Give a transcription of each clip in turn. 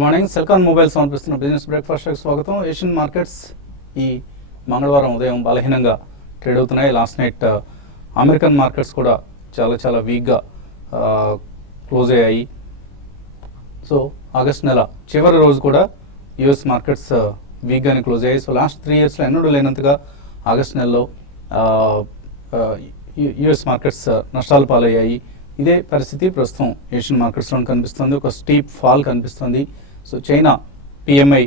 Good morning. Celkon mobile సమర్పిస్తున్న business breakfast షోకి స్వాగతం. ఏషియన్ మార్కెట్స్ ఈ మంగళవారం ఉదయం బలహీనంగా ట్రేడ్ అవుతున్నాయి. లాస్ట్ నైట్ అమెరికన్ మార్కెట్స్ కూడా చాలా వీక్గా క్లోజ్ అయ్యాయి. సో ఆగస్ట్ నెల చివరి రోజు కూడా యుఎస్ మార్కెట్స్ వీక్గానే క్లోజ్ అయ్యాయి. సో లాస్ట్ 3 yearsలో ఎన్నడూ లేనంతగా ఆగస్ట్ నెలలో యుఎస్ మార్కెట్స్ నష్టాలు పాలయ్యాయి. ఇదే పరిస్థితి ప్రస్తుతం ఏషియన్ మార్కెట్స్లో కనిపిస్తుంది. ఒక స్టీప్ ఫాల్ కనిపిస్తుంది. So China PMI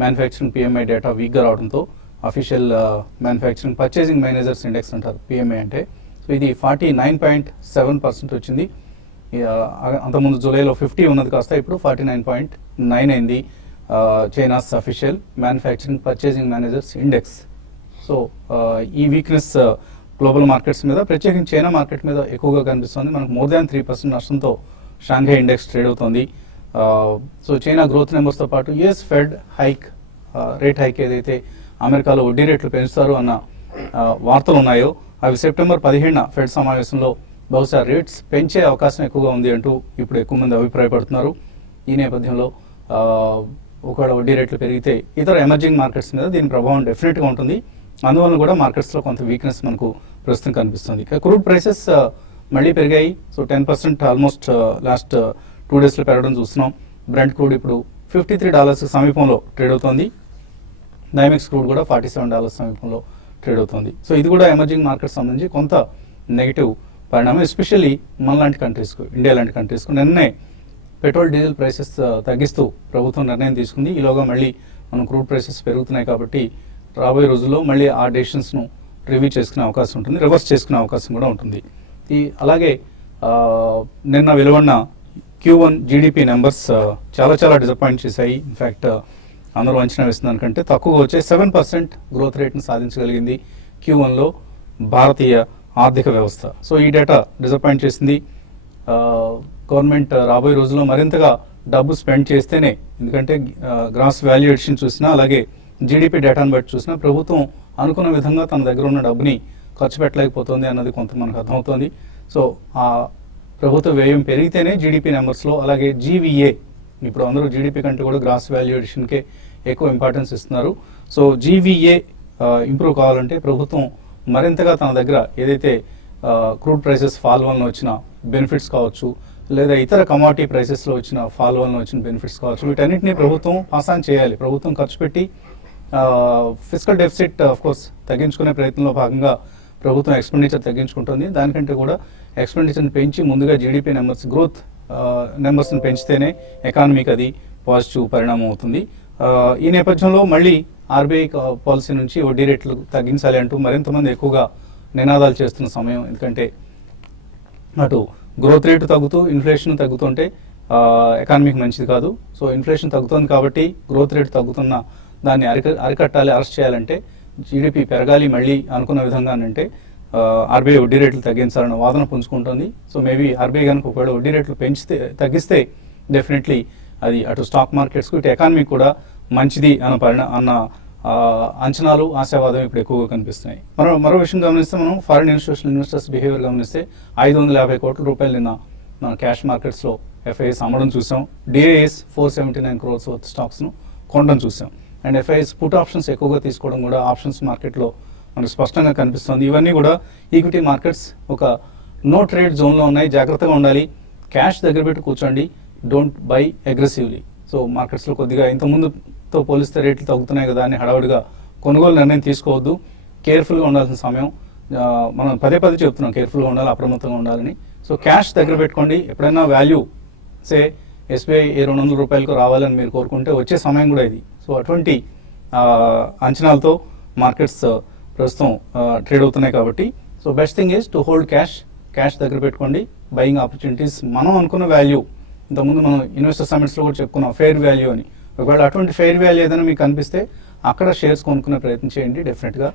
manufacturing PMI data వీక్గా రావడంతో official manufacturing purchasing managers index అంటారు పిఎంఐ అంటే. సో ఇది 49.7% వచ్చింది. అంతకుముందు జూలైలో 50 ఉన్నది కాస్త ఇప్పుడు 49.9 అయింది. China's official manufacturing purchasing managers index. So ఈ వీక్నెస్ గ్లోబల్ మార్కెట్స్ మీద, ప్రత్యేకించి చైనా మార్కెట్ మీద ఎక్కువగా కనిపిస్తుంది. మనకు మోర్ దాన్ 3% నష్టంతో షాంఘై ఇండెక్స్ ట్రేడ్ అవుతుంది. సో చైనా గ్రోత్ నెంబర్స్తో పాటు యుఎస్ ఫెడ్ రేట్ హైక్ ఏదైతే అమెరికాలో వడ్డీ రేట్లు పెంచుతారు అన్న వార్తలు ఉన్నాయో అవి సెప్టెంబర్ 17న ఫెడ్ సమావేశంలో బహుశా రేట్స్ పెంచే అవకాశం ఎక్కువగా ఉంది అంటూ ఇప్పుడు ఎక్కువ మంది అభిప్రాయపడుతున్నారు. ఈ నేపథ్యంలో ఒకవేళ వడ్డీ రేట్లు పెరిగితే ఇతర ఎమర్జింగ్ మార్కెట్స్ మీద దీని ప్రభావం డెఫినెట్గా ఉంటుంది. అందువల్ల కూడా మార్కెట్స్లో కొంత వీక్నెస్ మనకు ప్రస్తుతం కనిపిస్తుంది. క్రూడ్ ప్రైసెస్ మళ్ళీ పెరిగాయి. సో 10% ఆల్మోస్ట్ లాస్ట్ 2 daysలో పెరగడం చూస్తున్నాం. బ్రెంట్ క్రూడ్ ఇప్పుడు $53 సమీపంలో ట్రేడ్ అవుతుంది. డైమెక్స్ క్రూడ్ కూడా $47 సమీపంలో ట్రేడ్ అవుతుంది. సో ఇది కూడా ఎమర్జింగ్ మార్కెట్స్ సంబంధించి కొంత నెగిటివ్ పరిణామం, ఎస్పెషల్లీ మన లాంటి కంట్రీస్కు, ఇండియా లాంటి కంట్రీస్కు. నిన్నే పెట్రోల్ డీజిల్ ప్రైసెస్ తగ్గిస్తూ ప్రభుత్వం నిర్ణయం తీసుకుంది. ఈలోగా మళ్ళీ మనం క్రూడ్ ప్రైసెస్ పెరుగుతున్నాయి కాబట్టి రాబోయే రోజుల్లో మళ్ళీ ఆ డెసిషన్స్ను రివ్యూ చేసుకునే అవకాశం ఉంటుంది, రివర్స్ చేసుకునే అవకాశం కూడా ఉంటుంది. అలాగే నిన్న వెలువడిన Q1 జీడిపి నెంబర్స్ చాలా డిసప్పాయింట్ చేశాయి. ఇన్ఫ్యాక్ట్ అందరూ అంచనా వేసిన దానికంటే తక్కువగా వచ్చే 7% గ్రోత్ రేట్ను సాధించగలిగింది Q1లో భారతీయ ఆర్థిక వ్యవస్థ. సో ఈ డేటా డిసప్పాయింట్ చేసింది. గవర్నమెంట్ రాబోయే రోజుల్లో మరింతగా డబ్బు స్పెండ్ చేస్తేనే, ఎందుకంటే గ్రాస్ వాల్యూ ఎడిషన్ చూసినా అలాగే జీడిపి డేటాను బట్టి చూసినా ప్రభుత్వం అనుకున్న విధంగా తన దగ్గర ఉన్న డబ్బుని ఖర్చు పెట్టలేకపోతుంది అన్నది కొంత మనకు అర్థమవుతోంది. సో ఆ ప్రభుత్వ వ్యయం పెరిగితేనే జీడిపి నెంబర్స్లో, అలాగే జీవీఏ, ఇప్పుడు అందరూ జీడిపి కంటే కూడా గ్రాస్ వాల్యూ ఎడిషన్కే ఎక్కువ ఇంపార్టెన్స్ ఇస్తున్నారు. సో జీవీఏ ఇంప్రూవ్ కావాలంటే ప్రభుత్వం మరింతగా తన దగ్గర ఏదైతే క్రూడ్ ప్రైసెస్ ఫాల్ వలన వచ్చిన బెనిఫిట్స్ కావచ్చు, లేదా ఇతర కమాడిటీ ప్రైసెస్లో వచ్చిన ఫాల్ వలన వచ్చిన బెనిఫిట్స్ కావచ్చు, వీటన్నిటిని ప్రభుత్వం పాస్ ఆన్ చేయాలి. ప్రభుత్వం ఖర్చు పెట్టి ఫిస్కల్ డెఫిసిట్ ఆఫ్ కోర్స్ తగ్గించుకునే ప్రయత్నంలో భాగంగా ప్రభుత్వం ఎక్స్పెండిచర్ తగ్గించుకుంటుంది. దానికంటే కూడా ఎక్స్పెండిచర్ని పెంచి ముందుగా జీడిపి నెంబర్స్, గ్రోత్ నెంబర్స్ని పెంచితేనే ఎకానమీకి అది పాజిటివ్ పరిణామం అవుతుంది. ఈ నేపథ్యంలో మళ్ళీ ఆర్బీఐ పాలసీ నుంచి వడ్డీ రేట్లు తగ్గించాలి అంటూ మరింతమంది ఎక్కువగా నినాదాలు చేస్తున్న సమయం. ఎందుకంటే అటు గ్రోత్ రేటు తగ్గుతూ ఇన్ఫ్లేషన్ తగ్గుతుంటే ఎకానమీకి మంచిది కాదు. సో ఇన్ఫ్లేషన్ తగ్గుతుంది కాబట్టి గ్రోత్ రేటు తగ్గుతున్న దాన్ని అరికట్టాలి, అరెస్ట్ చేయాలంటే జీడిపి పెరగాలి మళ్ళీ అనుకున్న విధంగా అంటే ఆర్బీఐ వడ్డీ రేట్లు తగ్గించాలన్న వాదన పుంజుకుంటుంది. సో మేబీ ఆర్బీఐ కనుక ఒకవేళ వడ్డీ రేట్లు తగ్గిస్తే డెఫినెట్లీ అది అటు స్టాక్ మార్కెట్స్కు ఇటు ఎకానమీ కూడా మంచిది అన్న అంచనాలు, ఆశావాదం ఇప్పుడు ఎక్కువగా కనిపిస్తున్నాయి. మరో విషయం గమనిస్తే మనం ఫారిన్ ఇన్స్టిట్యూషనల్ ఇన్వెస్టర్స్ బిహేవియర్ గమనిస్తే 550 కోట్ల రూపాయలు నిన్న మన క్యాష్ మార్కెట్స్లో ఎఫ్ఐఎస్ అమ్మడం చూసాం. డిఐఎస్ 479 crores వర్త్ స్టాక్స్ను కొనడం చూసాం. అండ్ ఎఫ్ఐఎస్ పుట్ ఆప్షన్స్ ఎక్కువగా తీసుకోవడం కూడా ఆప్షన్స్ మార్కెట్లో మనకు స్పష్టంగా కనిపిస్తుంది. ఇవన్నీ కూడా ఈక్విటీ మార్కెట్స్ ఒక నో ట్రేడ్ జోన్లో ఉన్నాయి. జాగ్రత్తగా ఉండాలి, క్యాష్ దగ్గర పెట్టి కూర్చోండి, డోంట్ బై అగ్రెసివ్లీ. సో మార్కెట్స్లో కొద్దిగా ఇంతకుముందుతో పోలిస్తే రేట్లు తగ్గుతున్నాయి కదా అని హడావుడిగా కొనుగోలు నిర్ణయం తీసుకోవద్దు. కేర్ఫుల్గా ఉండాల్సిన సమయం. మనం పదే చెప్తున్నాం కేర్ఫుల్గా ఉండాలి, అప్రమత్తంగా ఉండాలని. సో క్యాష్ దగ్గర పెట్టుకోండి. ఎప్పుడైనా వాల్యూ ఎస్బీఐ 200 రూపాయలకు రావాలని మీరు కోరుకుంటే వచ్చే సమయం కూడా ఇది. సో అటువంటి అంచనాలతో మార్కెట్స్ ప్రస్తుతం ట్రేడ్ అవుతున్నాయి కాబట్టి so best thing is to hold cash దగ్గర పెట్టుకోండి. బయింగ్ ఆపర్చునిటీస్ మనం అనుకున్న వాల్యూ, ఇంతకుముందు మనం ఇన్వెస్టర్ సమిట్స్లో కూడా చెప్పుకున్నాం ఫెయిర్ వాల్యూ అని. ఒకవేళ అటువంటి ఫెయిర్ వాల్యూ ఏదైనా మీకు కనిపిస్తే అక్కడ షేర్స్ కొనుక్కునే ప్రయత్నం చేయండి. డెఫినెట్గా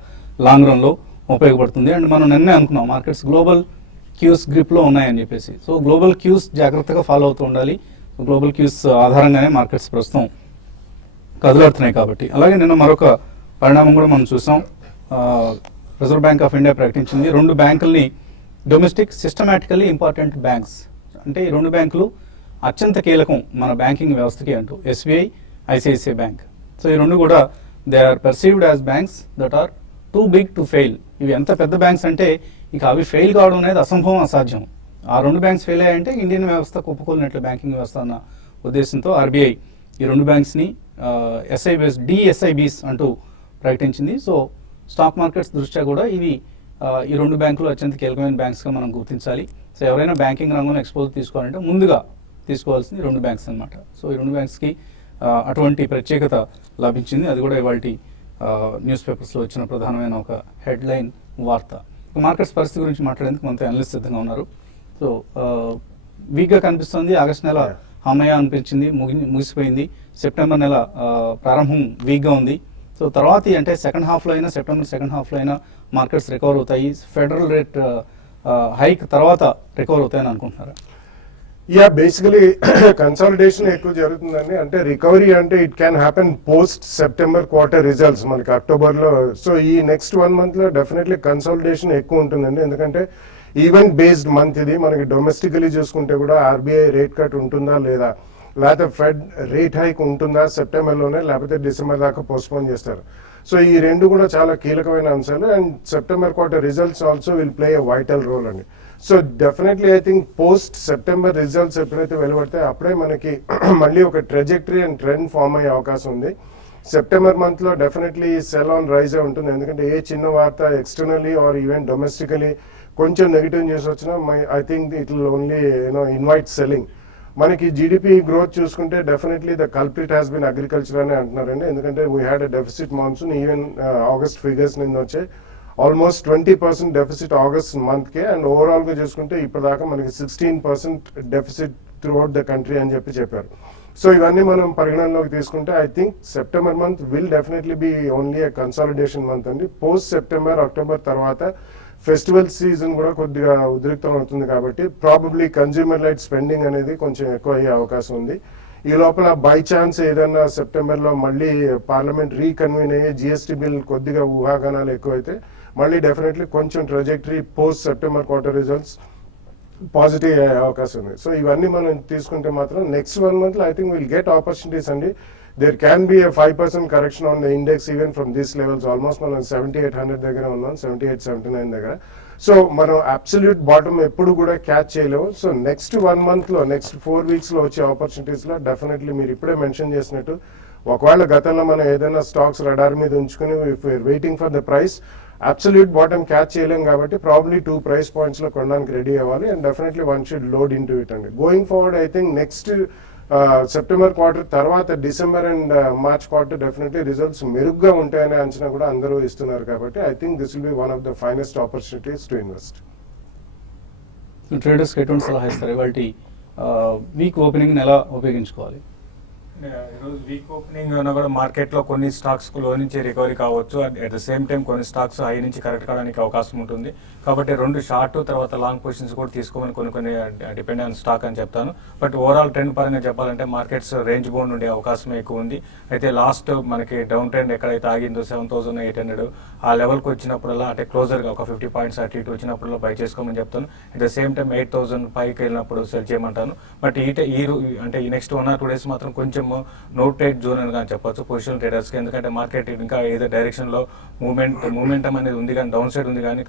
లాంగ్ రన్లో ఉపయోగపడుతుంది. అండ్ మనం నిన్నే అనుకున్నాం మార్కెట్స్ గ్లోబల్ క్యూస్ గ్రిప్లో ఉన్నాయని చెప్పేసి. సో గ్లోబల్ క్యూస్ జాగ్రత్తగా ఫాలో అవుతూ ఉండాలి. గ్లోబల్ క్యూస్ ఆధారంగానే మార్కెట్స్ ప్రస్తుతం కదులాడుతున్నాయి కాబట్టి. అలాగే నిన్న మరొక పరిణామం కూడా మనం చూసాం. రిజర్వ్ బ్యాంక్ ఆఫ్ ఇండియా ప్రకటించింది 2 బ్యాంకుల్ని డొమెస్టిక్ సిస్టమాటికల్లీ ఇంపార్టెంట్ బ్యాంక్స్, అంటే ఈ 2 బ్యాంకులు అత్యంత కీలకం మన బ్యాంకింగ్ వ్యవస్థకి అంటూ ఎస్బీఐ, ఐసిఐసిఐ బ్యాంక్. సో ఈ రెండు కూడా they are perceived as banks that are too big to fail. ఇవి ఎంత పెద్ద బ్యాంక్స్ అంటే ఇక అవి ఫెయిల్ కావడం అనేది అసంభవం, అసాధ్యం. ఆ రెండు బ్యాంక్స్ ఫెయిల్ అయ్యాయంటే ఇండియన్ వ్యవస్థ కుప్పకూలినట్లు బ్యాంకింగ్ వ్యవస్థ అన్న ఉద్దేశంతో ఆర్బీఐ ఈ రెండు బ్యాంక్స్ని డిఎస్ఐబీస్ అంటూ ప్రకటించింది. సో స్టాక్ మార్కెట్స్ దృష్ట్యా కూడా ఇవి ఈ రెండు బ్యాంకులు అత్యంత కీలకమైన బ్యాంక్స్గా మనం గుర్తించాలి. సో ఎవరైనా బ్యాంకింగ్ రంగంలో ఎక్స్పోజ్ తీసుకోవాలంటే ముందుగా తీసుకోవాల్సింది రెండు బ్యాంక్స్ అనమాట. సో ఈ రెండు బ్యాంక్స్కి అటువంటి ప్రత్యేకత లభించింది. అది కూడా ఇవాళ న్యూస్ పేపర్స్లో వచ్చిన ప్రధానమైన ఒక హెడ్లైన్ వార్త. మార్కెట్స్ పరిస్థితి గురించి మాట్లాడేందుకు మనతో అనలిస్ట్ సిద్ధంగా ఉన్నారు. సో వీక్గా కనిపిస్తుంది. ఆగస్ట్ నెల హమయ అనిపించింది, ముగిసిపోయింది. సెప్టెంబర్ నెల ప్రారంభం వీక్గా ఉంది. సో తర్వాత అంటే సెకండ్ హాఫ్లో అయినా, సెప్టెంబర్ సెకండ్ హాఫ్లో అయినా మార్కెట్స్ రికవర్ అవుతాయి. ఫెడరల్ రేట్ హైక్ తర్వాత రికవర్ అవుతాయని అనుకుంటున్నారా? యా, బేసికలీ కన్సాలిడేషన్ ఎక్కువ జరుగుతుందండి. అంటే రికవరీ అంటే it can happen post September quarter results మనకి అక్టోబర్లో. సో ఈ నెక్స్ట్ 1 monthలో డెఫినెట్లీ కన్సాలిడేషన్ ఎక్కువ ఉంటుందండి. ఎందుకంటే ఈవెంట్ బేస్డ్ మంత్ ఇది. మనకి డొమెస్టికలీ చూసుకుంటే కూడా ఆర్బీఐ రేట్ కట్ ఉంటుందా లేదా, లేకపోతే ఫెడ్ రేట్ హైక్ ఉంటుందా సెప్టెంబర్లోనే, లేకపోతే డిసెంబర్ దాకా పోస్ట్పోన్ చేస్తారు. సో ఈ రెండు కూడా చాలా కీలకమైన అంశాలు. And September quarter results also will play a vital role అండి. So definitely I think post September results ఎప్పుడైతే వెలువడతాయో అప్పుడే మనకి మళ్ళీ ఒక ట్రెజెక్టరీ అండ్ ట్రెండ్ ఫామ్ అయ్యే అవకాశం ఉంది. సెప్టెంబర్ మంత్లో డెఫినెట్లీ సెల్ ఆన్ రైజే ఉంటుంది. ఎందుకంటే ఏ చిన్న వార్త ఎక్స్టర్నల్లీ ఆర్ ఈవెన్ డొమెస్టికలీ కొంచెం నెగిటివ్ న్యూస్ వచ్చినా I think it will only invite selling. మనకి జీడిపి గ్రోత్ చూసుకుంటే definitely the culprit has been agriculture అని అంటున్నారండి. ఎందుకంటే we had a deficit monsoon. Even August figures నిన్న వచ్చే ఆల్మోస్ట్ 20% డెఫిసిట్ ఆగస్ట్ మంత్కే. అండ్ ఓవరాల్గా చూసుకుంటే ఇప్పటిదాకా మనకి 16% డెఫిసిట్ త్రూఅవుట్ ద కంట్రీ అని చెప్పారు. సో ఇవన్నీ మనం పరిగణనలోకి తీసుకుంటే I think September month will definitely be only a consolidation month అండి. పోస్ట్ సెప్టెంబర్, అక్టోబర్ తర్వాత ఫెస్టివల్ సీజన్ కూడా కొద్దిగా ఉద్రిక్తం అవుతుంది కాబట్టి ప్రాబబ్లీ కన్జ్యూమర్ లైట్ స్పెండింగ్ అనేది కొంచెం ఎక్కువ అయ్యే అవకాశం ఉంది. ఈ లోపల బై ఛాన్స్ ఏదైనా సెప్టెంబర్లో మళ్ళీ పార్లమెంట్ రీకన్వీన్ అయ్యే జిఎస్టీ బిల్ కొద్దిగా ఊహాగానాలు ఎక్కువైతే మళ్ళీ డెఫినెట్లీ కొంచెం trajectory post September quarter results positive అయ్యే అవకాశం ఉంది. సో ఇవన్నీ మనం తీసుకుంటే మాత్రం నెక్స్ట్ 1 monthలో I think will get opportunities అండి. There can be a 5% correction on the index even from these levels. Almost మనం 7800 దగ్గర ఉన్నాం, 7879 దగ్గర. సో మనం అబ్సల్యూట్ బాటమ్ ఎప్పుడు కూడా క్యాచ్ చేయలేము. సో నెక్స్ట్ 1 monthలో, నెక్స్ట్ 4 weeksలో వచ్చే ఆపర్చునిటీస్లో డెఫినెట్లీ మీరు ఇప్పుడే మెన్షన్ చేసినట్టు ఒకవేళ గతంలో మనం ఏదైనా స్టాక్స్ రడార్ మీద ఉంచుకుని waiting for the price, absolute bottom catch చేయలేం కాబట్టి ప్రాబ్లీ 2 price pointsలో కొనడానికి రెడీ అవ్వాలి. And definitely one should load in to it అండి. Going forward I think next September quarter తర్వాత December and March quarter definitely results మెరుగ్గా ఉంటాయనే అంచనా కూడా అందరూ ఇస్తున్నారు కాబట్టి I think this will be one of the finest opportunities to invest. ట్రేడర్స్కి ఎటువంటి సలహా ఇస్తారు? వాటి వీక్ ఓపెనింగ్ ఎలా ఉపయోగించుకోవాలి? ఈరోజు వీక్ ఓపెనింగ్ ఉన్నా కూడా మార్కెట్లో కొన్ని స్టాక్స్ లో నుంచి రికవరీ కావచ్చు. అట్ ద సేమ్ టైం కొన్ని స్టాక్స్ హై నుంచి కరెక్ట్ కావడానికి అవకాశం ఉంటుంది. కాబట్టి 2 షార్ట్ తర్వాత లాంగ్ పొజిషన్స్ కూడా తీసుకోమని కొన్ని డిపెండ్ ఆన్ స్టాక్ అని చెప్తాను. బట్ ఓవరాల్ ట్రెండ్ పరంగా చెప్పాలంటే మార్కెట్స్ రేంజ్ బౌండ్ ఉండే అవకాశం ఎక్కువ ఉంది. అయితే లాస్ట్ మనకి డౌన్ ట్రెండ్ ఎక్కడైతే ఆగిందో 7800 ఆ లెవెల్కి వచ్చినప్పుడల్లా అంటే క్లోజర్గా ఒక 50 points అటు ఇటు వచ్చినప్పుడల్లా బై చేసుకోమని చెప్తాను. అట్ ద సేమ్ టైం 8000 పైకి వెళ్ళినప్పుడు సెల్ చేయమంటాను. బట్ ఈ నెక్స్ట్ 1 or 2 days మాత్రం కొంచెం నో ట్రేడ్ జోన్ అని కానీ చెప్పొచ్చు పొజిషనల్ ట్రేడర్స్కి. ఎందుకంటే మార్కెట్ ఇంకా ఏదో డైరెక్షన్లో మూమెంటం అనేది ఉంది కానీ డౌన్ సైడ్ ఉంది కానీ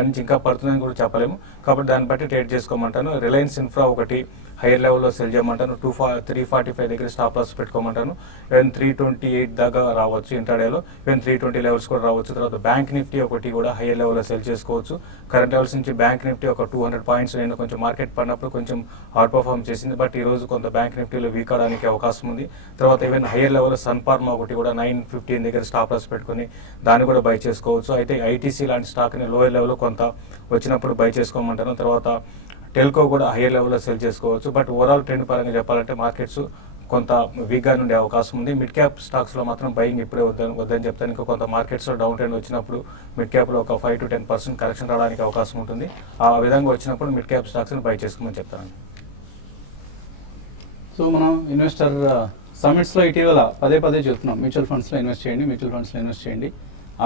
నుంచి ఇంకా పడుతుందని కూడా చెప్పలేము. కాబట్టి దాన్ని బట్టి ట్రేడ్ చేసుకోమంటాను. రిలయన్స్ ఇన్ఫ్రా ఒకటి హైయర్ లెవెల్లో సెల్ చేయమంటాను. 345 దగ్గర స్టాప్ లాస్ పెట్టుకోమంటాను. ఈవెన్ 328 దాకా రావచ్చు ఇంటర్డేలో. ఈవెన్ 320 లెవెల్స్ కూడా రావచ్చు. తర్వాత బ్యాంక్ నిఫ్టీ ఒకటి కూడా హైయర్ లెవెల్లో సెల్ చేసుకోవచ్చు. కరెంట్ లెవెల్స్ నుంచి బ్యాంక్ నిఫ్టీ ఒక 200 points నేను కొంచెం మార్కెట్ పడినప్పుడు కొంచెం అవుట్ పర్ఫార్మ్ చేసింది. బట్ ఈ రోజు కొంత బ్యాంక్ నిఫ్టీలో వీక్ అవడానికి అవకాశం ఉంది. తర్వాత ఈవెన్ హైయర్ లెవెల్లో సన్ ఫార్మా ఒకటి కూడా 915 దగ్గర స్టాప్ లాస్ పెట్టుకుని దాన్ని కూడా బై చేసుకోవచ్చు. అయితే ఐటీసీ లాంటి స్టాక్ని లోయర్ లెవెల్లో కొంత వచ్చినప్పుడు బై చేసుకోమంటాను. తర్వాత టెల్కో కూడా హైయర్ లెవెల్లో సెల్ చేసుకోవచ్చు. బట్ ఓవరాల్ ట్రెండ్ పరంగా చెప్పాలంటే మార్కెట్స్ కొంత వీక్గా ఉండే అవకాశం ఉంది. మిడ్ క్యాప్ స్టాక్స్లో మాత్రం బయింగ్ ఇప్పుడే వద్దని చెప్తాను. ఇంకా కొంత మార్కెట్స్లో డౌన్ ట్రెండ్ వచ్చినప్పుడు మిడ్ క్యాప్లో ఒక 5 to 10% కరెక్షన్ రావడానికి అవకాశం ఉంటుంది. ఆ విధంగా వచ్చినప్పుడు మిడ్ క్యాప్ స్టాక్స్ని బై చేసుకోమని చెప్తాను. సో మనం ఇన్వెస్టర్ సమిట్స్లో ఇటీవల పదే చెప్తున్నాం, మ్యూచువల్ ఫండ్స్లో ఇన్వెస్ట్ చేయండి,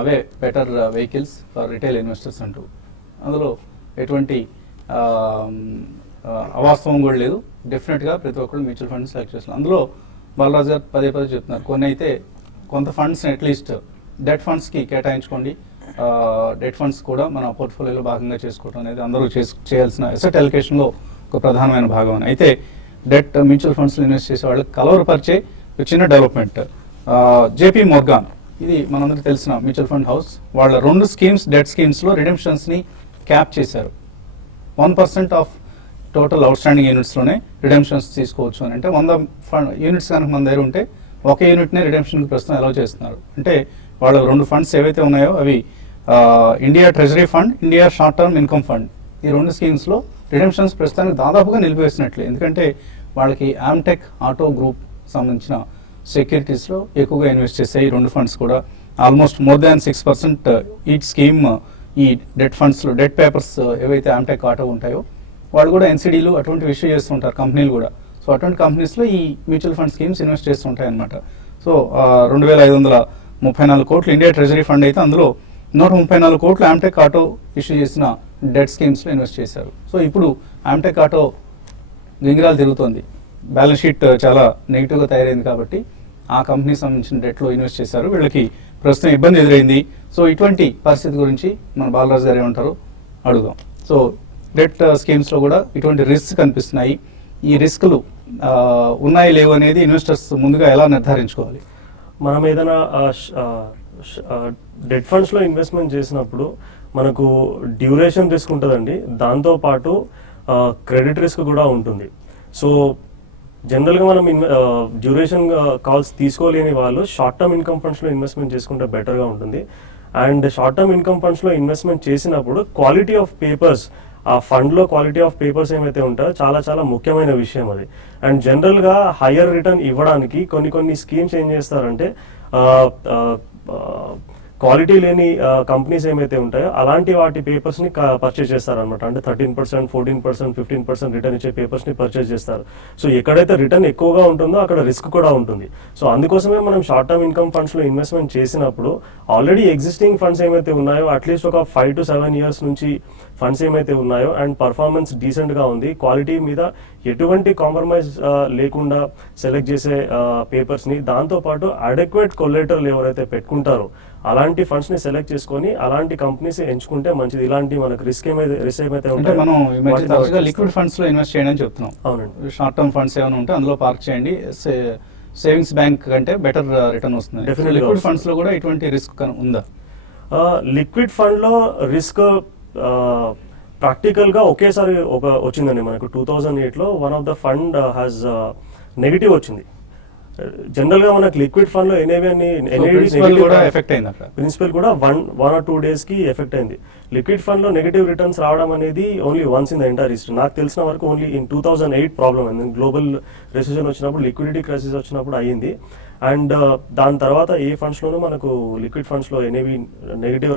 అవే better vehicles for retail investors అంటూ. అందులో ఎటువంటి అవాస్తవం కూడా లేదు. డెఫినెట్గా ప్రతి ఒక్కరు మ్యూచువల్ ఫండ్స్ సెలెక్ట్ చేస్తున్నారు. అందులో బాలరాజు గారు పదే పదే చెప్తున్నారు, కొన్ని అయితే కొంత ఫండ్స్ని అట్లీస్ట్ డెట్ ఫండ్స్కి కేటాయించుకోండి. డెట్ ఫండ్స్ కూడా మన పోర్ట్ఫోలియోలో భాగంగా చేసుకోవడం అనేది అందరూ చేయాల్సిన అసెట్ అలొకేషన్లో ఒక ప్రధానమైన భాగం అని. అయితే డెట్ మ్యూచువల్ ఫండ్స్లో ఇన్వెస్ట్ చేసే వాళ్ళకి కలవరపరిచే ఒక చిన్న డెవలప్మెంట్. జేపీ మోర్గాన్, ఇది మనందరికీ తెలిసిన మ్యూచువల్ ఫండ్ హౌస్, వాళ్ళ 2 స్కీమ్స్ డెట్ స్కీమ్స్లో రిడెంప్షన్స్ని క్యాప్ చేశారు. 1% of total out standing యూనిట్స్లోనే redemptions తీసుకోవచ్చు అని. అంటే 100 యూనిట్స్ కనుక మన దగ్గర ఉంటే ఒక యూనిట్నే రిడెంప్షన్కి ప్రస్తుతం అలౌ చేస్తున్నారు. అంటే వాళ్ళ 2 ఫండ్స్ ఏవైతే ఉన్నాయో అవి India treasury fund, India short term income fund, ఈ 2 స్కీమ్స్లో రిడెంప్షన్స్ ప్రస్తుతానికి దాదాపుగా నిలిపివేసినట్లే. ఎందుకంటే వాళ్ళకి ఆమ్టెక్ ఆటో గ్రూప్ సంబంధించిన సెక్యూరిటీస్లో ఎక్కువగా ఇన్వెస్ట్ చేసాయి. 2 ఫండ్స్ కూడా almost more than 6% each scheme ఈ డెట్ ఫండ్స్లో డెట్ పేపర్స్ ఏవైతే ఆమ్టెక్ ఆటో ఉంటాయో వాళ్ళు కూడా ఎన్సీడీలు అటువంటి ఇష్యూ చేస్తుంటారు కంపెనీలు కూడా. సో అటువంటి కంపెనీస్లో ఈ మ్యూచువల్ ఫండ్ స్కీమ్స్ ఇన్వెస్ట్ చేస్తుంటాయి అన్నమాట. సో 2534 కోట్లు ఇండియా ట్రెజరీ ఫండ్ అయితే అందులో 134 కోట్లు ఆమ్టెక్ ఆటో ఇష్యూ చేసిన డెట్ స్కీమ్స్లో ఇన్వెస్ట్ చేశారు. సో ఇప్పుడు ఆమ్టెక్ ఆటో గింగిరాలు తిరుగుతోంది, బ్యాలెన్స్ షీట్ చాలా నెగిటివ్గా తయారైంది కాబట్టి ఆ కంపెనీకి సంబంధించిన డెట్లో ఇన్వెస్ట్ చేశారు. వీళ్ళకి ప్రస్తుతం ఇబ్బంది ఎదురైంది. సో ఇటువంటి పరిస్థితి గురించి మన బాలరాజు గారు ఏమంటారు అడుగుదాం. సో డెట్ స్కీమ్స్లో కూడా ఇటువంటి రిస్క్ కనిపిస్తున్నాయి. ఈ రిస్కులు ఉన్నాయి లేవు అనేది ఇన్వెస్టర్స్ ముందుగా ఎలా నిర్ధారించుకోవాలి? మనం ఏదైనా డెట్ ఫండ్స్లో ఇన్వెస్ట్మెంట్ చేసినప్పుడు మనకు డ్యూరేషన్ రిస్క్ ఉంటుందండి, దాంతోపాటు క్రెడిట్ రిస్క్ కూడా ఉంటుంది. సో జనరల్గా మనం డ్యూరేషన్ కాల్స్ తీసుకోలేని వాళ్ళు షార్ట్ టర్మ్ ఇన్కమ్ ఫండ్స్లో ఇన్వెస్ట్మెంట్ చేసుకుంటే బెటర్గా ఉంటుంది. అండ్ షార్ట్ టర్మ్ ఇన్కమ్ ఫండ్స్లో ఇన్వెస్ట్మెంట్ చేసినప్పుడు క్వాలిటీ ఆఫ్ పేపర్స్, ఆ ఫండ్లో క్వాలిటీ ఆఫ్ పేపర్స్ ఏమైతే ఉంటాయో చాలా చాలా ముఖ్యమైన విషయం అది. అండ్ జనరల్గా హయ్యర్ రిటర్న్ ఇవ్వడానికి కొన్ని స్కీమ్స్ ఏం చేస్తారంటే క్వాలిటీ లేని కంపెనీస్ ఏమైతే ఉంటాయో అలాంటి వాటి పేపర్స్ని పర్చేజ్ చేస్తారనమాట. అంటే 13%, 14%, 15% రిటర్న్ ఇచ్చే పేపర్స్ని పర్చేజ్ చేస్తారు. సో ఎక్కడైతే రిటర్న్ ఎక్కువగా ఉంటుందో అక్కడ రిస్క్ కూడా ఉంటుంది. సో అందుకోసమే మనం షార్ట్ టర్మ్ ఇన్కమ్ ఫండ్స్లో ఇన్వెస్ట్మెంట్ చేసినప్పుడు ఆల్రెడీ ఎగ్జిస్టింగ్ ఫండ్స్ ఏమైతే ఉన్నాయో అట్లీస్ట్ ఒక 5 to 7 years నుంచి ఫండ్స్ ఏమైతే ఉన్నాయో అండ్ పర్ఫార్మెన్స్ డీసెంట్గా ఉంది, క్వాలిటీ మీద ఎటువంటి కాంప్రమైజ్ లేకుండా సెలెక్ట్ చేసే పేపర్స్ని, దాంతోపాటు అడెక్వేట్ కొలేటరల్ ఎవరైతే పెట్టుకుంటారో అలాంటి ఫండ్స్ ని సెలెక్ట్ చేసుకొని అలాంటి కంపెనీస్ ఎంచుకుంటే మంచిది. ఇలాంటి మనకు రిస్క్ ఏమైతే అంటే మనం లిక్విడ్ ఫండ్స్ లో ఇన్వెస్ట్ చేయడం చెప్తున్నాం. అవునండి. షార్ట్ టర్మ్ ఫండ్స్ ఏమైనా ఉంటే అందులో పార్క్ చేయండి, సేవింగ్స్ బ్యాంక్ కంటే బెటర్ రిటర్న్ వస్తుంది. లిక్విడ్ ఫండ్స్ లో కూడా ఇటువంటి రిస్క్ ఉందా? లిక్విడ్ ఫండ్ లో రిస్క్ ప్రాక్టికల్ గా ఒకేసారి వచ్చిందండి మనకు. 2008లో one of the fund has negative వచ్చింది. జనరల్ గా మనకు లిక్విడ్ ఫండ్ లో ప్రిన్సిపల్ కూడా 1 or 2 days కి ఎఫెక్ట్ అయింది. లిక్విడ్ ఫండ్ లో నెగిటివ్ రిటర్న్స్ రావడం అనేది only once in the entire history. నాకు తెలిసిన వరకు ఓన్లీ ఇన్ 2008 ప్రాబ్లం అయింది. గ్లోబల్ రెసిషన్ వచ్చినప్పుడు, లిక్విడిటీ క్రైసిస్ వచ్చినప్పుడు అయ్యింది. అండ్ దాని తర్వాత ఏ ఫండ్స్ లోనూ మనకు లిక్విడ్ ఫండ్స్ లో ఎనేవి నెగిటివ్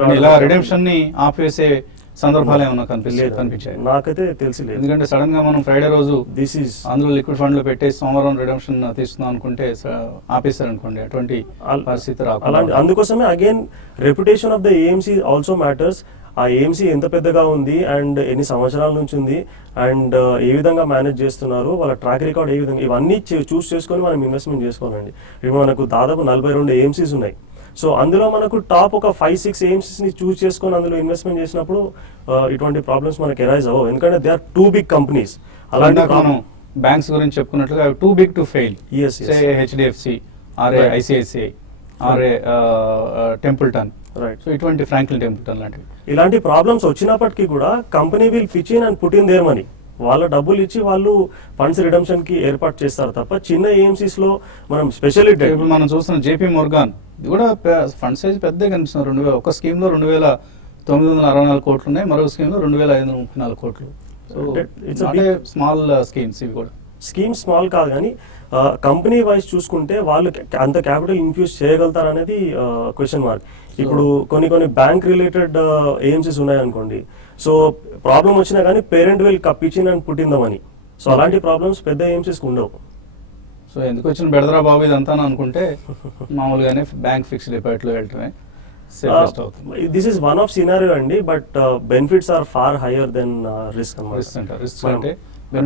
రిడెంప్షన్ ని ఆపేసే సందర్భాలు ఏమైనా కనిపించాయి? నాకైతే తెలియలేదు. ఎందుకంటే సడన్ గా మనం ఫ్రైడే రోజు అందులో లిక్విడ్ ఫండ్ లో పెట్టేసి సోమవారం రిడెంప్షన్ తీసుకుందాం అనుకుంటే ఆపేశారు అనుకోండి, అటువంటి పరిస్థితి రాదు. అందుకోసమే again reputation of the AMC also matters. ఆ ఏఎంసీ ఎంత పెద్దగా ఉంది అండ్ ఎన్ని సంవత్సరాల నుంచి ఉంది అండ్ ఏ విధంగా మేనేజ్ చేస్తున్నారు, వాళ్ళ ట్రాక్ రికార్డ్ ఏ విధంగా, ఇవన్నీ చూస్ చేసుకొని మనం ఇన్వెస్ట్మెంట్ చేసుకోవాలండి. ఇప్పుడు మనకు దాదాపు 42 ఏఎంసీస్ ఉన్నాయి. సో అందులో మనకు టాప్ ఒక 5-6 ఏఎంసీస్ ని చూస్ చేసుకొని అందులో ఇన్వెస్ట్మెంట్ చేసినప్పుడు ఇటువంటి ప్రాబ్లమ్స్ మనకి ఎరైజ్ అవ్వవు. ఎందుకంటే they are too big companies. అలాంటి బ్యాంక్స్ గురించి చెప్పుకున్నట్లుగా too big to fail. HDFC, ఆర్ఏ ఐసిఐసిఐ, ఆర్ఏ టెంపుల్టన్, రైట్. సో ఇటువంటి ఫ్రాంక్లిన్ టెంపుల్టన్ లాంటివి ఇలాంటి ప్రాబ్లమ్స్ వచ్చినప్పటికీ కూడా company will pitch in and put in their money. వాళ్ళ డబ్బులు ఇచ్చి వాళ్ళు ఫండ్స్ రిడమ్షన్ కి ఏర్పాటు చేస్తారు తప్ప చిన్న ఏఎంసీస్ లో మనం స్పెషల్లీ ఇప్పుడు మనం చూస్తున్న జేపీ మోర్గాన్, ఇది కూడా ఫండ్ సైజ్ పెద్దగా కనిపిస్తుంది. ఒక స్కీమ్ లో 2964 కోట్లు ఉన్నాయి, మరో స్కీమ్ లో 2534 కోట్లు. స్మాల్ స్కీమ్స్ ఇవి కూడా. స్కీమ్స్ స్మాల్ కాదు కానీ కంపెనీ వైజ్ చూసుకుంటే వాళ్ళు అంత క్యాపిటల్ ఇన్ఫ్యూజ్ చేయగలుగుతారనేది క్వశ్చన్ మార్క్. ఇప్పుడు కొన్ని బ్యాంక్ రిలేటెడ్ ఏఎంసీస్ ఉన్నాయనుకోండి, సో ప్రాబ్లం వచ్చినా కానీ పేరెంట్ విల్ కప్పిచ్చిన్ and put in the money. So అలాంటి ప్రాబ్లమ్స్ పెద్ద ఏఎంసీస్ ఉండవు. సో ఎందుకు వచ్చిన బెడదరా బాబు ఇదంతా అనుకుంటే మామూలుగానే బ్యాంక్ ఫిక్స్డ్ డిపాజిట్ లో వెళ్ళటమే సేఫెస్ట్ అవుతుంది. This is one of scenario అండి, but benefits are far higher than risk. Risk అంటే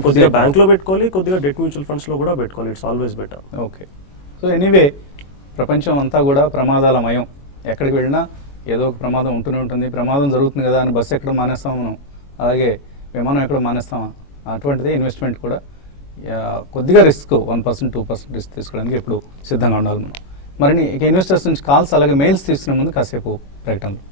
కొద్దిగా బ్యాంక్ లో పెట్టుకోవాలి, కొద్దిగా డెట్ మ్యూచువల్ ఫండ్స్ లో కూడా పెట్టుకోవాలి. It's always better. Okay. So anyway ప్రపంచం అంతా కూడా ప్రమాదాలమయం. ఎక్కడికి వెళ్ళినా ఏదో ఒక ప్రమాదం ఉంటూనే ఉంటుంది. ప్రమాదం జరుగుతుంది కదా అని బస్సు ఎక్కడ మానేస్తాం మనం, అలాగే విమానం ఎక్కడ మానేస్తామా? అటువంటిదే ఇన్వెస్ట్మెంట్ కూడా. కొద్దిగా రిస్క్ 1% 2% రిస్క్ తీసుకోవడానికి ఎప్పుడు సిద్ధంగా ఉండాలి మనం. మరి ఇక ఇన్వెస్టర్స్ నుంచి కాల్స్ అలాగే మెయిల్స్ తీసుకునే ముందు కాసేపు ప్రకటనలు.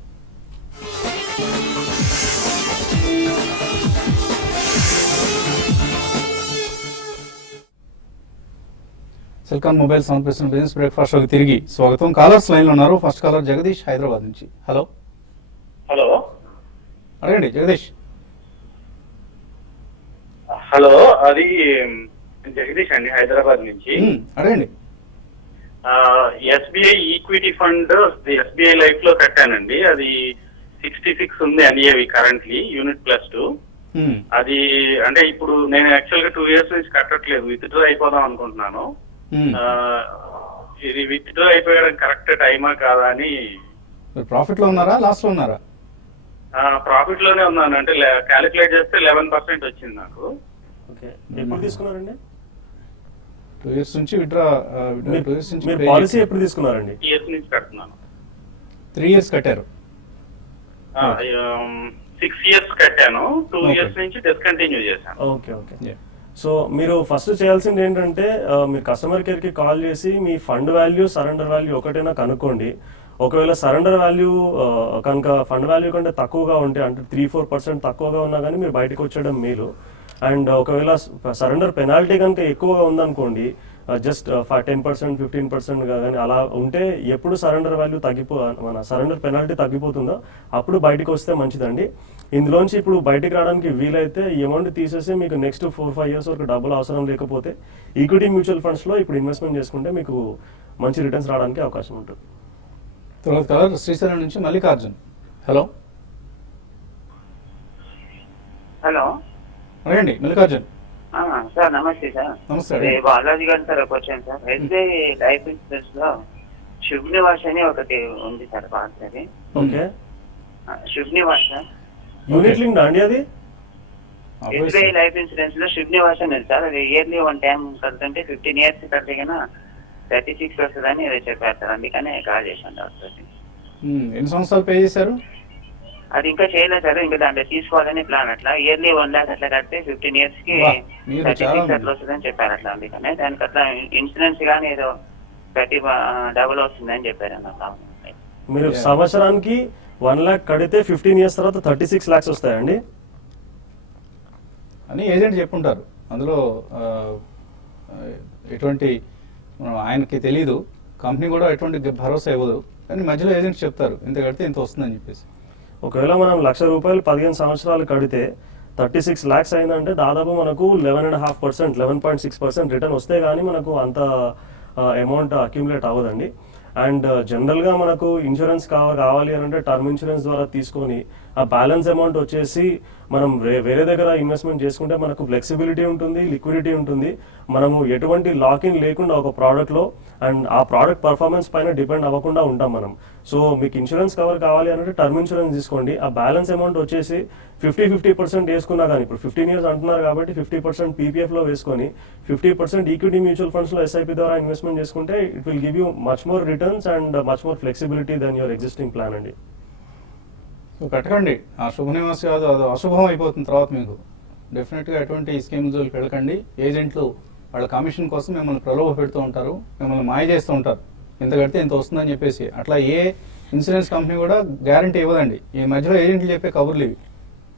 సిల్కాన్ మొబైల్ సమర్పిస్తున్న బిజినెస్ బ్రేక్ఫాస్ట్ షోకి తిరిగి స్వాగతం. కాలర్స్ లైన్లో ఉన్నారు. ఫస్ట్ కాలర్ జగదీష్ హైదరాబాద్ నుంచి. హలో హలో అడగండి జగదీష్. హలో, అది జగదీష్ అండి, హైదరాబాద్ నుంచి. అడగండి. SBI equity fund SBI life లో కట్టానండి. అది 66 ఉంది ఎన్ఏవి కరెంట్లీ, యూనిట్ +2. అది అంటే ఇప్పుడు నేను యాక్చువల్ గా 2 years నుంచి కట్టట్లేదు, విత్డ్రా అయిపోదాం అనుకుంటున్నాను. ఇది విత్డ్రా అయిపోయడం కరెక్ట్ టైమా కాదా అని. ప్రాఫిట్ లో ఉన్నారా, లాస్ లో ఉన్నారా? ప్రాఫిట్ లోనే ఉన్నాను. అంటే క్యాలిక్యులేట్ చేస్తే 11% వచ్చింది నాకు. ఓకే, ఎప్పుడు తీసుకున్నారండి? 2 years నుంచి విత్డ్రా. 2 years నుంచి మీరు పాలసీ ఎప్పుడు తీసుకున్నారండి? 3 years నుంచి కడుతున్నాను. 3 years కట్టారు. 6 years కట్టాను, 2 years నుంచి డిస్కంటిన్యూ చేశాను. Okay okay. సో మీరు ఫస్ట్ చేయాల్సింది ఏంటంటే మీరు కస్టమర్ కేర్ కి కాల్ చేసి మీ ఫండ్ వాల్యూ, సరెండర్ వాల్యూ ఒకటైనా కనుక్కోండి. ఒకవేళ సరెండర్ వాల్యూ కనుక ఫండ్ వాల్యూ కంటే తక్కువగా ఉంటే, అంటే 3-4% తక్కువగా ఉన్నా కానీ మీరు బయటకు వచ్చేయడం మేలు. అండ్ ఒకవేళ సరెండర్ పెనాల్టీ కనుక ఎక్కువగా ఉందనుకోండి, జస్ట్ 10%, 15% కానీ అలా ఉంటే, ఎప్పుడు సరెండర్ వాల్యూ మన సరెండర్ పెనాల్టీ తగ్గిపోతుందో అప్పుడు బయటకు వస్తే మంచిదండి. ఇందులోంచి ఇప్పుడు బయటికి రావడానికి వీలైతే ఈ అమౌంట్ తీసేసి మీకు నెక్స్ట్ 4-5 years వరకు డబ్బులు అవసరం లేకపోతే ఈక్విటీ మ్యూచువల్ ఫండ్స్లో ఇప్పుడు ఇన్వెస్ట్మెంట్ చేసుకుంటే మీకు మంచి రిటర్న్స్ రావడానికి అవకాశం ఉంటుంది. తర్వాత కలర్ శ్రీశైలం నుంచి మల్లికార్జున్. హలో హలో అడగండి మల్లికార్జున్. సార్ నమస్తే సార్. నమస్తే. బాలాజీ గారు సార్ ఒక question sir. SBI life insurance లో శుభ్ నివాస్ అని ఒకటి ఉంది sir policy. Okay, Shubh Nivas sir, unit link అండి అది. ఎస్బీఐ లైఫ్ ఇన్సూరెన్స్ లో శుభ్ నివాస్ అనేది సార్, అది ఇయర్లీ 1 time కడుతుంటే 15 years కడితే కన్నా 36 వస్తుందని ఏదో చెప్పారు సార్, అందుకనే కాల్ చేశాను డాక్టర్. ఎన్ని సంవత్సరాలు పే చేశారు? అది ఇంకా చేయలేదు సార్, ఇంకా దాంట్లో తీసుకోవాలని ప్లాన్. అట్లా ఇయర్లీ 1 lakh అట్లా కడితే 15 years కి 36 అట్లా వస్తుందని చెప్పారు. అట్లా అందుకనే దానికి అట్లా ఇన్సూరెన్స్ గానీ ఏదో 30 డబుల్ వస్తుందని చెప్పారు అన్న. మీరు సంవత్సరానికి 1 lakh కడితే 15 years తర్వాత 36 lakhs వస్తాయండి అని ఏజెంట్ చెప్పుంటారు. అందులో ఎటువంటి ఆయనకి తెలీదు, కంపెనీ కూడా ఎటువంటి భరోసా ఇవ్వదు, కానీ మధ్యలో ఏజెంట్స్ చెప్తారు ఇంత కడితే ఇంత వస్తుందని చెప్పేసి. ఒకవేళ మనం ₹1,00,000 15 సంవత్సరాలు కడితే 36 lakhs అయిందంటే దాదాపు మనకు 11.5%, 11.6% రిటర్న్ వస్తే కానీ మనకు అంత అమౌంట్ అక్యుములేట్ అవ్వదండి. అండ్ జనరల్గా మనకు ఇన్సూరెన్స్ కావాలి అని అంటే టర్మ్ ఇన్సూరెన్స్ ద్వారా తీసుకొని ఆ బ్యాలెన్స్ అమౌంట్ వచ్చేసి మనం వేరే దగ్గర ఇన్వెస్ట్మెంట్ చేసుకుంటే మనకు ఫ్లెక్సిబిలిటీ ఉంటుంది, లిక్విడిటీ ఉంటుంది. మనము ఎటువంటి లాకిన్ లేకుండా ఒక ప్రోడక్ట్లో అండ్ ఆ ప్రోడక్ట్ పర్ఫార్మెన్స్ పైన డిపెండ్ అవ్వకుండా ఉంటాం మనం. సో మీకు ఇన్సూరెన్స్ కవర్ కావాలి అంటే టర్మ్ ఇన్సూరెన్స్ తీసుకోండి. ఆ బ్యాలెన్స్ అమౌంట్ వచ్చేసి 50% వేసుకున్నా కానీ, ఇప్పుడు 15 years అంటున్నారు కాబట్టి 50% పీపీఎఫ్లో వేసుకొని 50% ఈక్విటీ మ్యూచువల్ ఫండ్స్లో ఎస్ఐపి ద్వారా ఇన్వెస్ట్మెంట్ చేసుకుంటే it will give you much more returns and much more flexibility then your existing plan అండి. సో కట్టకండి, ఆ శుభనివాస్ కాదు, అది అశుభం అయిపోతుంది తర్వాత మీకు. డెఫినెట్గా ఎటువంటి స్కీమ్ జోలికి వెళ్ళకండి. ఏజెంట్లు వాళ్ళ కమిషన్ కోసం మిమ్మల్ని ప్రలోభ పెడుతూ ఉంటారు, మిమ్మల్ని మాయ చేస్తూ ఉంటారు, ఇంత కడితే ఇంత వస్తుందని చెప్పేసి. అట్లా ఏ ఇన్సూరెన్స్ కంపెనీ కూడా గ్యారంటీ ఇవ్వదండి. ఈ మధ్యలో ఏజెంట్లు చెప్పే కబుర్లు ఇవి.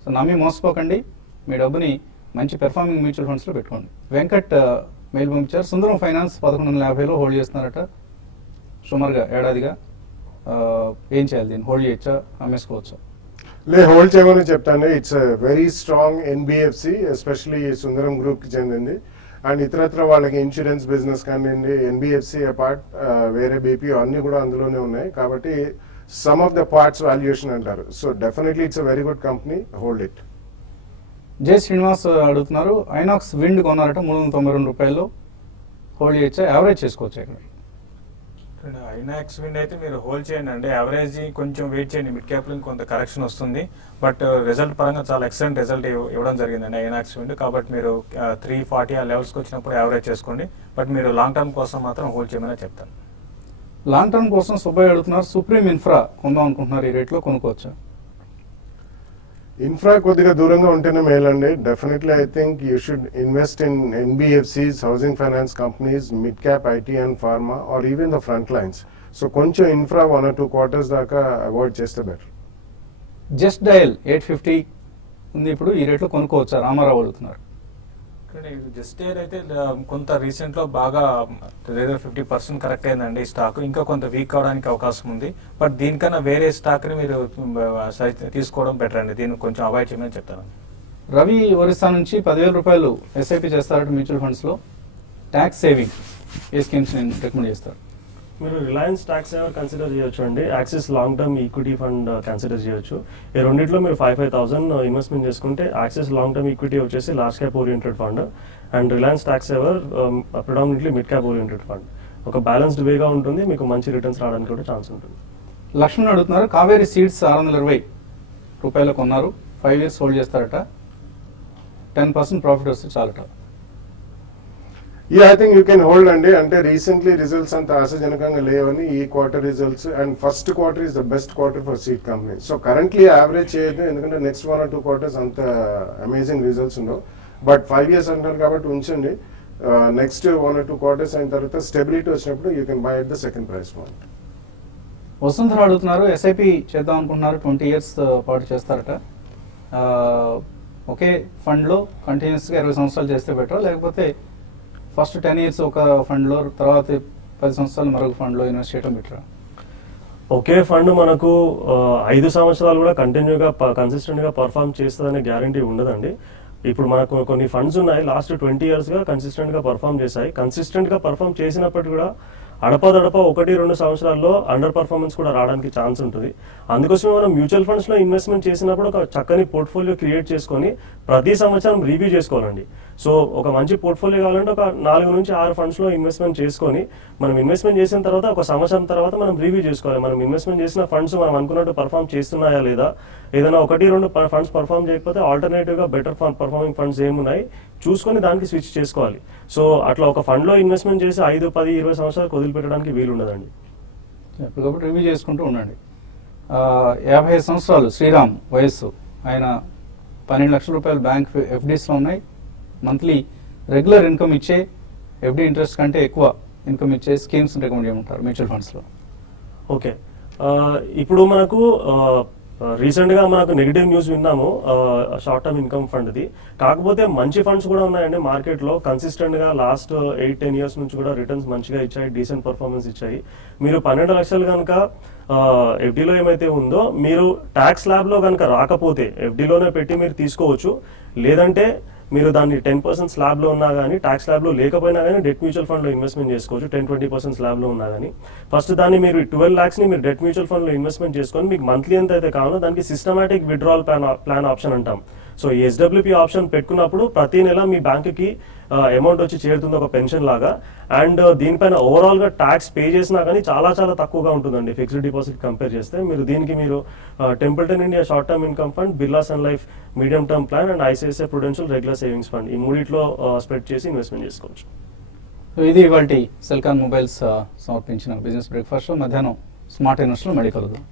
సో నమ్మి మోసపోకండి, మీ డబ్బుని మంచి పెర్ఫార్మింగ్ మ్యూచువల్ ఫండ్స్లో పెట్టుకోండి. వెంకట్ మెయిల్ పంపించారు. సుందరం ఫైనాన్స్ 1150లో హోల్డ్ చేస్తున్నారట సుమారుగా ఏడాదిగా. ఏం చేయాలి, దీన్ని హోల్డ్ చేయొచ్చా, అమ్మేసుకోవచ్చా? హోల్డ్ చేయమని చెప్తాను. It's very strong NBFC, especially Sundaram గ్రూప్కి చెందింది. అండ్ ఇతరత్ర వాళ్ళకి ఇన్సూరెన్స్ బిజినెస్ కానివ్వండి, ఎన్బిఎఫ్సి అపార్ట్ వేరే బీపీఓ అన్ని కూడా అందులోనే ఉన్నాయి. కాబట్టి sum of the parts valuation అంటారు. So definitely it's a very good company, hold it. Jai Srinivas అడుగుతున్నారు. ఐనాక్స్ విండ్ కొన్నారట ₹392, హోల్డ్ చేయొచ్చా, యావరేజ్ చేసుకోవచ్చా? ఇక్కడ ఐనాక్స్ విండ్ అయితే మీరు హోల్డ్ చేయండి అండి. యావరేజ్ కొంచెం వెయిట్ చేయండి, మిడ్ క్యాప్ లో కొంత కరెక్షన్ వస్తుంది. బట్ రిజల్ట్ పరంగా చాలా ఎక్సలెంట్ రిజల్ట్ ఇవ్వడం జరిగిందండి ఐనాక్స్ విండ్. కాబట్టి మీరు 340 ఆ లెవెల్స్కి వచ్చినప్పుడు యావరేజ్ చేసుకోండి. బట్ మీరు లాంగ్ టర్మ్ కోసం మాత్రం హోల్డ్ చేయమని చెప్తాను. లాంగ్ టర్మ్ కోసం సుబ్బయ్య అడుగుతున్నారు, సుప్రీం ఇన్ఫ్రా కొందాం అనుకుంటున్నారు, ఈ రేట్లో కొనుక్కోవచ్చా? ఇన్ఫ్రా కొద్దిగా దూరంగా ఉంటేనే మేలండి. Definitely I think you should invest in NBFCs, housing finance companies, mid cap IT and pharma are even the front lines. So కొంచెం ఇన్ఫ్రా 1 or 2 quarters దాకా అవాయిడ్ చేస్తే బెటర్. జస్ట్ డయల్ 850 ఉంది, ఇప్పుడు ఈ రేట్లో కొనుక్కోవచ్చా? రామారావు అడుగుతున్నారు. జస్ట్ ఇయర్ అయితే కొంత రీసెంట్ లో బాగా 50% కరెక్ట్ అయిందండి స్టాక్. ఇంకా కొంత వీక్ అవడానికి అవకాశం ఉంది. బట్ దీనికన్నా వేరే స్టాక్ ని మీరు తీసుకోవడం బెటర్ అండి. దీన్ని కొంచెం అవాయిడ్ చేయమని చెప్తాను. రవి ఒరిస్సా నుంచి 10,000 రూపాయలు ఎస్ఐపి చేస్తారట మ్యూచువల్ ఫండ్స్ లో. ట్యాక్స్ సేవింగ్ ఏ స్కీమ్స్ నేను రికమెండ్ చేస్తారు? మీరు రిలయన్స్ ట్యాక్స్ సేవర్ కన్సిడర్ చేయొచ్చు అండి. Axis long term equity fund consider చేయొచ్చు. ఈ రెండిట్లో మీరు 5,000 ఇన్వెస్ట్మెంట్ చేసుకుంటే యాక్సిస్ లాంగ్ టర్మ్ ఈక్విటీ వచ్చేసి large cap oriented fund and Reliance tax saver predominantly mid cap oriented fund. ఒక బ్యాలెన్స్డ్ వేగా ఉంటుంది, మీకు మంచి రిటర్న్స్ రావడానికి కూడా ఛాన్స్ ఉంటుంది. లక్ష్మణ్ అడుగుతున్నారు, కావేరీ సీడ్స్ 620 రూపాయలు కొన్నారు, 5 years హోల్డ్ చేస్తారట, 10% ప్రాఫిట్ వస్తే చాలట. I think you can hold అండి. అంటే రీసెంట్లీ రిజల్ట్స్ అంత ఆశాజనకంగా లేవని ఈ quarter results and first quarter is the best quarter for seed company. So currently average చేయొద్దు, ఎందుకంటే నెక్స్ట్ 1 or 2 quarters అంత అమేజింగ్ రిజల్ట్స్ ఉండవు. బట్ 5 years అంటారు కాబట్టి ఉంచండి. నెక్స్ట్ 1 or 2 quarters అయిన తర్వాత స్టెబిలిటీ వచ్చినప్పుడు you can buy at the second price point. Vasundhara అడుగుతున్నారు, ఎస్ఐపి చేద్దాం అనుకుంటున్నారు, 20 years పాటు చేస్తారట. ఒకే ఫండ్లో కంటిన్యూస్గా 20 సంవత్సరాలు చేస్తే బెటర్, లేకపోతే ఫస్ట్ 10 years ఒక ఫండ్లో, తర్వాత 10 సంవత్సరాలు మరొక ఫండ్లో ఇన్వెస్ట్ చేయడం బెటరా? ఒకే ఫండ్ మనకు 5 సంవత్సరాలు కూడా కంటిన్యూగా కన్సిస్టెంట్గా పర్ఫామ్ చేస్తుందనే గ్యారంటీ ఉండదండి. ఇప్పుడు మనకు కొన్ని ఫండ్స్ ఉన్నాయి లాస్ట్ 20 yearsగా కన్సిస్టెంట్గా పర్ఫామ్ చేశాయి. కన్సిస్టెంట్గా పర్ఫామ్ చేసినప్పటికీ కూడా అడపదడప 1-2 సంవత్సరాల్లో అండర్ పర్ఫార్మెన్స్ కూడా రావడానికి ఛాన్స్ ఉంటుంది. అందుకోసమే మనం మ్యూచువల్ ఫండ్స్లో ఇన్వెస్ట్మెంట్ చేసినప్పుడు ఒక చక్కని పోర్ట్ఫోలియో క్రియేట్ చేసుకొని ప్రతి సంవత్సరం రివ్యూ చేసుకోవాలండి. సో ఒక మంచి పోర్ట్ఫోలియో కావాలంటే ఒక 4 నుంచి 6 ఫండ్స్లో ఇన్వెస్ట్మెంట్ చేసుకొని మనం ఇన్వెస్ట్మెంట్ చేసిన తర్వాత ఒక సంవత్సరం తర్వాత మనం రివ్యూ చేసుకోవాలి. మనం ఇన్వెస్ట్మెంట్ చేసిన ఫండ్స్ మనం అనుకున్నట్టు పర్ఫామ్ చేస్తున్నాయా లేదా, ఏదైనా 1-2 ఫండ్స్ పర్ఫామ్ చేయకపోతే ఆల్టర్నేటివ్గా బెటర్ పర్ఫార్మింగ్ ఫండ్స్ ఏమున్నాయి చూసుకొని దానికి స్విచ్ చేసుకోవాలి. సో అట్లా ఒక ఫండ్లో ఇన్వెస్ట్మెంట్ చేసి 5, 10, 20 సంవత్సరాలు వదిలిపెట్టడానికి వీలు ఉండదండి. ఎప్పటికప్పుడు రివ్యూ చేసుకుంటూ ఉండండి. 55 సంవత్సరాలు శ్రీరామ్ వయస్సు, ఆయన 12 లక్షల రూపాయలు బ్యాంక్ ఎఫ్డీస్లో ఉన్నాయి. మంత్లీ రెగ్యులర్ ఇన్కమ్ ఇచ్చే, ఎఫ్డీ ఇంట్రెస్ట్ కంటే ఎక్కువ ఇన్కమ్ ఇచ్చే స్కీమ్స్ రికమెండ్ చేయమంటారు మ్యూచువల్ ఫండ్స్లో? ఓకే, ఇప్పుడు మనకు రీసెంట్గా మనకు నెగిటివ్ న్యూస్ విన్నాము షార్ట్ టర్మ్ ఇన్కమ్ ఫండ్ది. కాకపోతే మంచి ఫండ్స్ కూడా ఉన్నాయండి మార్కెట్లో. కన్సిస్టెంట్గా లాస్ట్ 8-10 years నుంచి కూడా రిటర్న్స్ మంచిగా ఇచ్చాయి, డీసెంట్ పర్ఫార్మెన్స్ ఇచ్చాయి. మీరు 12 లక్షలు కనుక ఎఫ్డీలో ఏమైతే ఉందో మీరు ట్యాక్స్ ల్యాబ్లో కనుక రాకపోతే ఎఫ్డీలోనే పెట్టి మీరు తీసుకోవచ్చు. లేదంటే మీరు దాన్ని 10% స్లాబ్లో ఉన్నా కానీ, ట్యాక్స్ స్లాబ్లో లేకపోయినా కానీ డెట్ మ్యూచువల్ ఫండ్లో ఇన్వెస్ట్మెంట్ చేసుకోవచ్చు. 10-20% స్లాబ్లో ఉన్నా కానీ ఫస్ట్ దాన్ని మీరు 12 lakhsని మీరు డెట్ మ్యూచువల్ ఫండ్లో ఇన్వెస్ట్మెంట్ చేసుకొని మీకు మంత్లీ ఎంత అయితే కావాలో దానికి సిస్టమాటిక్ విత్డ్రాల్ ప్లాన్ ఆప్షన్ అంటాం. సో ఈ ఎస్డబ్ల్యూపీ ఆప్షన్ పెట్టుకున్నప్పుడు ప్రతి నెల మీ బ్యాంకుకి అమౌంట్ వచ్చి చేరుతుంది ఒక పెన్షన్ లాగా. అండ్ దీనిపైన ఓవరాల్గా ట్యాక్స్ పే చేసినా కానీ చాలా చాలా తక్కువగా ఉంటుందండి ఫిక్స్డ్ డిపాజిట్ కంపేర్ చేస్తే. దీనికి మీరు Templeton India short term income fund, Birla Sun Life medium term plan and ICICI Prudential regular savings fund, ఈ మూడిట్లో స్ప్రెడ్ చేసి ఇన్వెస్ట్మెంట్ చేసుకోవచ్చు. ఇది ఇవాల్టి సెల్కాన్ మొబైల్స్ సమర్పించిన బిజినెస్ బ్రేక్ఫాస్ట్. మధ్యాహ్నం స్మార్ట్ ఇన్వెస్ట్లో మళ్ళీ కలుద్దాం.